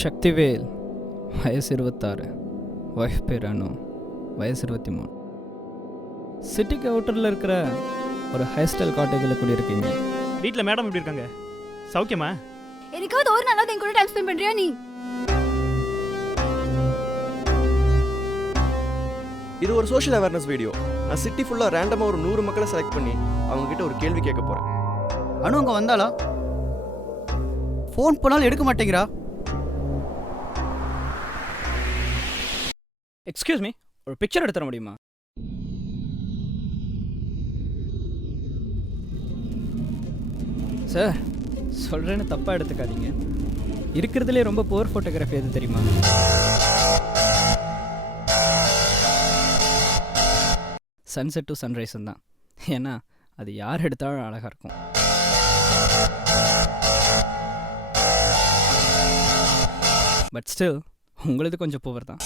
சக்திவேல் வயசு 26, ஒய்ஃப் பேர் அனு வயசு 23. சிட்டிக்கு அவுட்டரில் இருக்கிற ஒரு ஹைஸ்டைல் காட்டேஜில் குடியிருக்கீங்க. வீட்டில் மேடம் எப்படி இருக்காங்க? சௌக்கியமா? எனக்காவது ஒரு நாளாவது என் கூட டைம் ஸ்பெண்ட் பண்றியா நீ? இது ஒரு சோஷியல் அவேர்னஸ் வீடியோ. நான் சிட்டி ஃபுல்லாக ரேண்டமாக ஒரு 100 மக்களை செலக்ட் பண்ணி அவங்க கிட்ட ஒரு கேள்வி கேட்க போகிறேன். அனு அங்கே வந்தாளா? ஃபோன் பண்ணாலும் எடுக்க மாட்டேங்கிறா. எக்ஸ்கியூஸ் மீ, ஒரு பிக்சர் எடுத்துட முடியுமா? சார், சொல்கிறேன்னு தப்பாக எடுத்துக்காதீங்க. இருக்கிறதுலே ரொம்ப புவர் ஃபோட்டோகிராஃபி எது தெரியுமா? சன்செட் டு சன்ரைஸும் தான். ஏன்னா அது யார் எடுத்தாலும் அழகாக இருக்கும். பட் ஸ்டில் உங்களது கொஞ்சம் புவர் தான்.